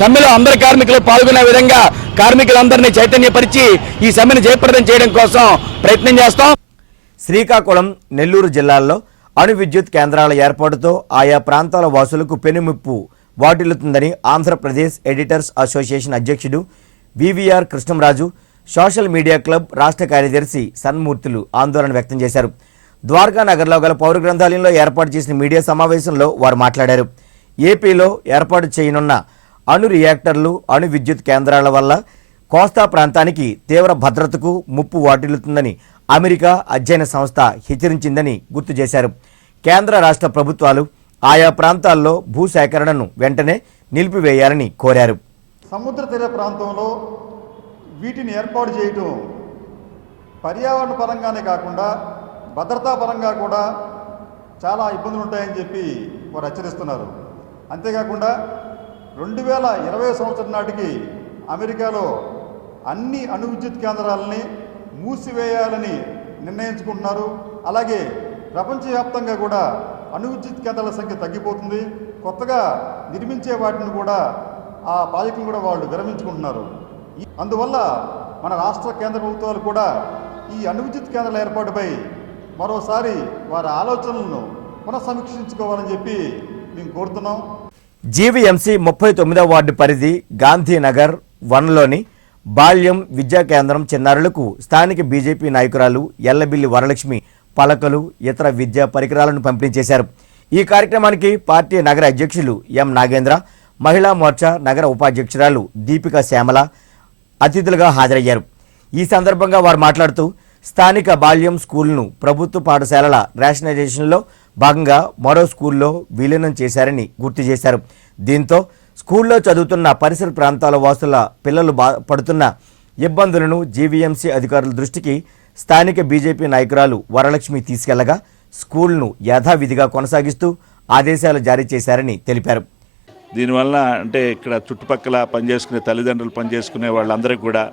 సమ్మెలో అందరు కార్మికులు పాల్గొనే విధంగా కార్మికులందరినీ చైతన్యపరిచి ఈ సమ్మెను జయప్రదం చేయడం కోసం ప్రయత్నం చేస్తాం. శ్రీకాకుళం, నెల్లూరు జిల్లాల్లో అణు విద్యుత్ కేంద్రాల ఏర్పాటుతో ఆయా ప్రాంతాల వాసులకు పెనుముప్పు వాటిల్లుతుందని ఆంధ్రప్రదేశ్ ఎడిటర్స్ అసోసియేషన్ అధ్యక్షుడు VVR Krishnamraju, social media club రాష్ట్ర కార్యదర్శి సన్మూర్తులు ఆందోళన వ్యక్తం చేశారు. ద్వారకా నగర్లో గల పౌర గ్రంథాలయంలో ఏర్పాటు చేసిన మీడియా సమావేశంలో వారు మాట్లాడారు. ఏపీలో ఏర్పాటు చేయనున్న అణు రియాక్టర్లు, అణు విద్యుత్ కేంద్రాల వల్ల కోస్తా ప్రాంతానికి తీవ్ర భద్రతకు ముప్పు వాటిల్లుతుందని అమెరికా అధ్యయన సంస్థ హెచ్చరించిందని గుర్తు చేశారు. కేంద్ర రాష్ట్ర ప్రభుత్వాలు ఆయా ప్రాంతాల్లో భూసేకరణను వెంటనే నిలిపివేయాలని కోరారు. సముద్ర తీర ప్రాంతంలో వీటిని ఏర్పాటు చేయటం పర్యావరణ పరంగానే కాకుండా భద్రతా పరంగా కూడా చాలా ఇబ్బందులు ఉంటాయని చెప్పి వారు హెచ్చరిస్తున్నారు. అంతేకాకుండా 2020 సంవత్సరం నాటికి అమెరికాలో అన్ని అణు విద్యుత్ కేంద్రాలని మూసివేయాలని నిర్ణయించుకుంటున్నారు. అలాగే ప్రపంచవ్యాప్తంగా కూడా అణు విద్యుత్ కేంద్రాల సంఖ్య తగ్గిపోతుంది. కొత్తగా నిర్మించే వాటిని కూడా ఆ ప్రాజెక్టును కూడా వాళ్ళు విరమించుకుంటున్నారు. అందువల్ల మన రాష్ట్ర కేంద్ర ప్రభుత్వాలు కూడా ఈ అణు విద్యుత్ కేంద్రాల ఏర్పాటుపై మరోసారి వారి ఆలోచనలను పునఃసమీక్షించుకోవాలని చెప్పి మేము కోరుతున్నాం. జీవీఎంసీ 39వ వార్డు పరిధి గాంధీనగర్ 1లోని బాల్యం విద్యా కేంద్రం చిన్నారులకు స్థానిక బీజేపీ నాయకురాలు ఎల్లబిల్లి వరలక్ష్మి పలకలు, ఇతర విద్యా పరికరాలను పంపిణీ చేశారు. ఈ కార్యక్రమానికి పార్టీ నగర అధ్యక్షులు ఎం నాగేంద్ర, మహిళా మోర్చా నగర ఉపాధ్యక్షురాలు దీపిక శ్యామల అతిథులుగా హాజరయ్యారు. ఈ సందర్భంగా వారు మాట్లాడుతూ స్థానిక బాల్యం స్కూల్ను ప్రభుత్వ పాఠశాలల రేషనైజేషన్లో భాగంగా మరో స్కూల్లో విలీనం చేశారని గుర్తు చేశారు. దీంతో స్కూల్లో చదువుతున్న పరిసర ప్రాంతాల వాసుల పిల్లలు పడుతున్న ఇబ్బందులను జీవీఎంసీ అధికారుల దృష్టికి స్థానిక బీజేపీ నాయకురాలు వరలక్ష్మి తీసుకెళ్లగా స్కూల్ను యథావిధిగా కొనసాగిస్తూ ఆదేశాలు జారీ చేశారని తెలిపారు. దీనివల్ల అంటే ఇక్కడ చుట్టుపక్కల పనిచేసుకునే తల్లిదండ్రులు పనిచేసుకునే వాళ్ళందరికీ కూడా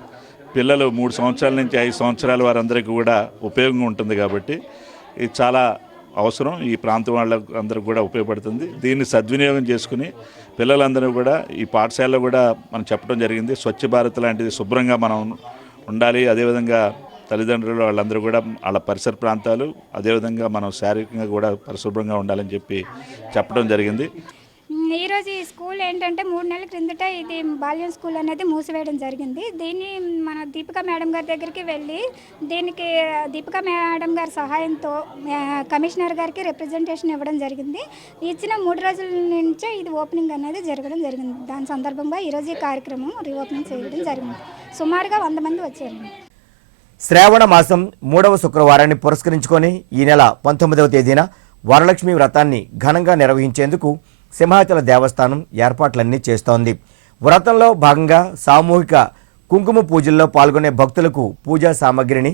పిల్లలు 3 సంవత్సరాల నుంచి 5 సంవత్సరాల వారందరికీ కూడా ఉపయోగంగా ఉంటుంది. కాబట్టి ఇది చాలా అవసరం, ఈ ప్రాంతం వాళ్ళందరికీ కూడా ఉపయోగపడుతుంది. దీన్ని సద్వినియోగం చేసుకుని పిల్లలందరూ కూడా ఈ పాఠశాలలో కూడా మనం చెప్పడం జరిగింది. స్వచ్ఛ భారత్ లాంటిది శుభ్రంగా మనం ఉండాలి. అదేవిధంగా తల్లిదండ్రులు వాళ్ళందరూ కూడా వాళ్ళ పరిసర ప్రాంతాలు అదేవిధంగా మనం శారీరకంగా కూడా పరిశుభ్రంగా ఉండాలని చెప్పి చెప్పడం జరిగింది. ఈరోజు ఈ స్కూల్ ఏంటంటే 3 నెలల క్రిందట ఇది బాల్యం స్కూల్ అనేది మూసివేయడం జరిగింది. దీన్ని మన దీపిక మేడం గారి దగ్గరికి వెళ్ళి దీనికి దీపిక మేడం గారి సహాయంతో కమిషనర్ గారికి రిప్రజెంటేషన్ ఇవ్వడం జరిగింది. ఇచ్చిన 3 రోజుల నుంచే ఇది ఓపెనింగ్ అనేది జరగడం జరిగింది. దాని సందర్భంగా ఈరోజు ఈ కార్యక్రమం రీఓపెనింగ్ చేయడం జరిగింది. సుమారుగా 100 మంది వచ్చారు. శ్రావణ మాసం 3వ శుక్రవారాన్ని పురస్కరించుకొని ఈ నెల 19వ తేదీన వరలక్ష్మి వ్రతాన్ని ఘనంగా నిర్వహించేందుకు సింహాచల దేవస్థానం ఏర్పాట్లన్నీ చేస్తోంది. వ్రతంలో భాగంగా సామూహిక కుంకుమ పూజల్లో పాల్గొనే భక్తులకు పూజా సామగ్రిని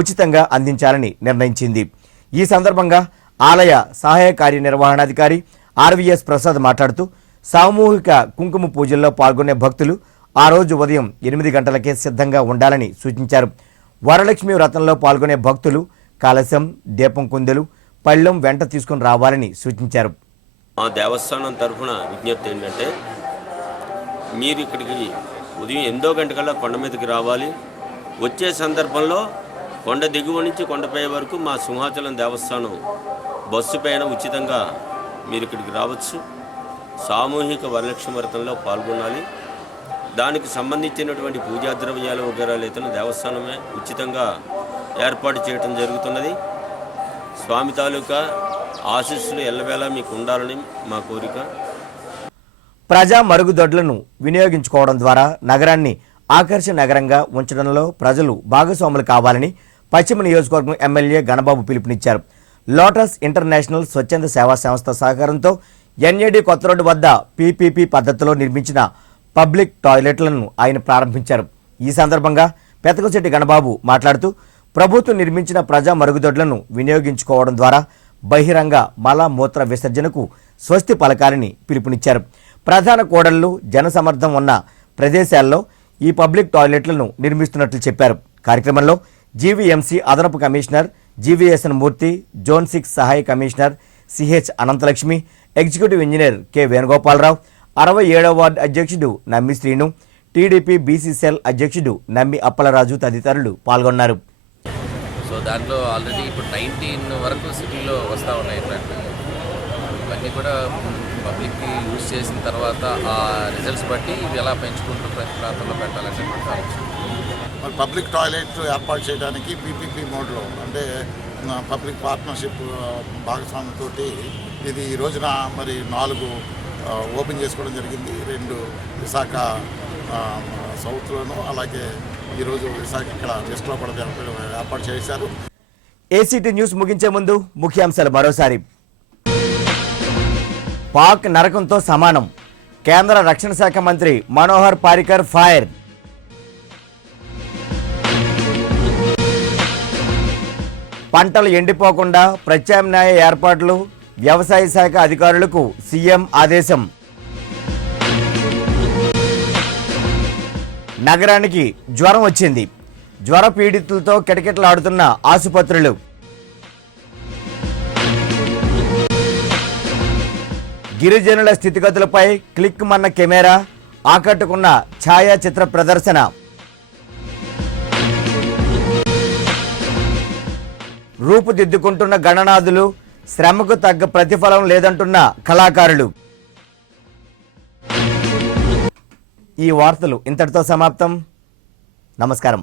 ఉచితంగా అందించాలని నిర్ణయించింది. ఈ సందర్భంగా ఆలయ సహాయ కార్యనిర్వహణాధికారి ఆర్వీఎస్ ప్రసాద్ మాట్లాడుతూ సామూహిక కుంకుమ పూజల్లో పాల్గొనే భక్తులు ఆ రోజు ఉదయం 8 గంటలకే సిద్ధంగా ఉండాలని సూచించారు. వరలక్ష్మి వ్రతంలో పాల్గొనే భక్తులు కలశం, దీపం కుందెలు, పళ్ళెం వెంట తీసుకుని రావాలని సూచించారు. మా దేవస్థానం తరఫున విజ్ఞప్తి ఏంటంటే మీరు ఇక్కడికి ఉదయం 8 గంటకల్లా కొండ మీదకి రావాలి. వచ్చే సందర్భంలో కొండ దిగువ నుంచి కొండపై వరకు మా సింహాచలం దేవస్థానం బస్సు పైన ఉచితంగా మీరు ఇక్కడికి రావచ్చు. సామూహిక వరలక్ష్మి వ్రతంలో పాల్గొనాలి. దానికి సంబంధించినటువంటి పూజా ద్రవ్యాలు వగైరాలు అయితే దేవస్థానమే ఉచితంగా ఏర్పాటు చేయడం జరుగుతున్నది. స్వామి తాలూకా ఆశీస్సులు ఎల్లవేళ మీకు ఉండాలని మా కోరిక. ప్రజా మరుగుదొడ్లను వినియోగించుకోవడం ద్వారా నగరాన్ని ఆకర్షణ నగరంగా ఉంచడంలో ప్రజలు భాగస్వాములు కావాలని పశ్చిమ నియోజకవర్గం ఎమ్మెల్యే గణబాబు పిలుపునిచ్చారు. లోటస్ ఇంటర్నేషనల్ స్వచ్ఛంద సేవా సంస్థ సహకారంతో ఎన్ఏడి కొత్త రోడ్డు వద్ద పీపీపీ పద్ధతిలో నిర్మించిన పబ్లిక్ టాయిలెట్లను ఆయన ప్రారంభించారు. ఈ సందర్భంగా పెతకశెట్టి గణబాబు మాట్లాడుతూ ప్రభుత్వం నిర్మించిన ప్రజా మరుగుదొడ్లను వినియోగించుకోవడం ద్వారా బహిరంగ మల మూత్ర విసర్జనకు స్వస్తి పలకాలని పిలుపునిచ్చారు. ప్రధాన కూడళ్లు జనసమర్థం ఉన్న ప్రదేశాల్లో ఈ పబ్లిక్ టాయిలెట్లను నిర్మిస్తున్నట్లు చెప్పారు. కార్యక్రమంలో జీవీఎంసీ అదనపు కమిషనర్ జీవీఎస్ఎన్ మూర్తి, జోన్ 6 సహాయ commissioner CH Anantalakshmi, executive engineer K Venugopalarao, 67వ వార్డు అధ్యక్షుడు నమ్మి శ్రీను, టీడీపీ బీసీసీఎల్ అధ్యక్షుడు నమ్మి అప్పలరాజు తదితరులు పాల్గొన్నారు. సో దాంట్లో ఆల్రెడీ ఇప్పుడు 19 వరకు సిటీలో వస్తూ ఉన్నాయి. ఇవన్నీ కూడా పబ్లిక్కి యూజ్ చేసిన తర్వాత ఆ రిజల్ట్స్ బట్టి ఇవి ఎలా పెంచుకుంటూ ప్రతి ప్రాంతంలో పెట్టాలంటే మరి పబ్లిక్ టాయిలెట్ ఏర్పాటు చేయడానికి పీపీపీ మోడ్లో అంటే పబ్లిక్ పార్ట్నర్షిప్ భాగస్వామ్యంతో ఇది ఈ రోజున మరి 4 ఓపెన్ చేసుకోవడం జరిగింది. 2 విశాఖ సౌత్లోను, అలాగే ఈరోజు విశాఖ ఇక్కడ వెస్ట్లో కూడా ఏర్పాటు చేశారు. ఏసీటీ న్యూస్ ముగించే ముందు ముఖ్యాంశాలు మరోసారి. పాక్ నరకంతో సమానం, కేంద్ర రక్షణ శాఖ మంత్రి మనోహర్ పారికర్ ఫైర్. పంటలు ఎండిపోకుండా ప్రత్యామ్నాయ ఏర్పాట్లు, వ్యవసాయ శాఖ అధికారులకు సీఎం ఆదేశం. నగరానికి జ్వరం వచ్చింది, జ్వర పీడితులతో కిటకిటలాడుతున్న ఆసుపత్రులు. గిరిజనుల స్థితిగతులపై క్లిక్ మన్న కెమెరా, ఆకట్టుకున్న ఛాయాచిత్ర ప్రదర్శన. రూపుదిద్దుకుంటున్న గణనాథులు, శ్రమకు తగ్గ ప్రతిఫలం లేదంటున్న కళాకారులు. ఈ వార్తలు ఇంతటితో సమాప్తం. నమస్కారం.